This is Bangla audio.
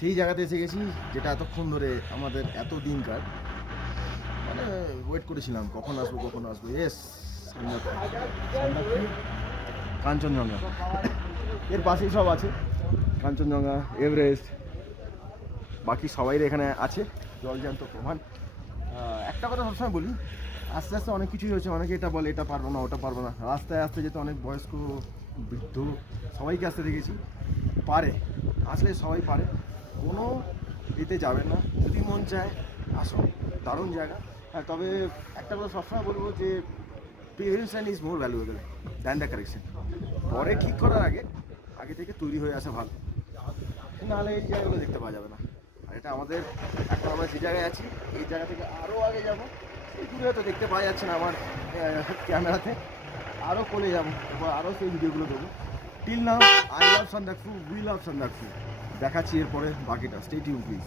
সেই জায়গাতে এসে গেছি যেটা এতক্ষণ ধরে আমাদের এত দিনকার মানে ওয়েট করেছিলাম কখন আসবো ইয়েস কাঞ্চনজঙ্ঘা। এর পাশেই সব আছে, কাঞ্চনজঙ্ঘা, এভারেস্ট, বাকি সবাই এখানে আছে জলজ্যান্ত প্রমাণ। একটা কথা সবসময় বলি, আস্তে আস্তে অনেক কিছুই হয়েছে, অনেকে এটা বলে এটা পারবো না ওটা পারবো না, রাস্তায় আসতে যেতে অনেক বয়স্ক বৃদ্ধ সবাইকে আসতে দেখেছি, পারে, আসলে সবাই পারে, কোনো এতে যাবেন না, যদি মন চায় আসুন, দারুণ জায়গা। হ্যাঁ, তবে একটা কথা সবসময় বলবো যে prevention is more valuable than the correction. পরে ঠিক করার আগে আগে থেকে তৈরি হয়ে আসা ভালো, নাহলে এই জায়গাগুলো দেখতে পাওয়া যাবে না। আর এটা আমাদের, এখন আমরা যে জায়গায় আছি এই জায়গা থেকে আরও আগে যাবো, সেই দূরে হয়তো দেখতে পাওয়া যাচ্ছে না আমার ক্যামেরাতে, আরও কোলে যাবো, তারপর আরও সেই ভিডিওগুলো দেবো। Till now I love Sandakphu, we love Sandakphu. দেখাচ্ছি এরপরে বাকিটা, স্টে টিউন প্লিজ।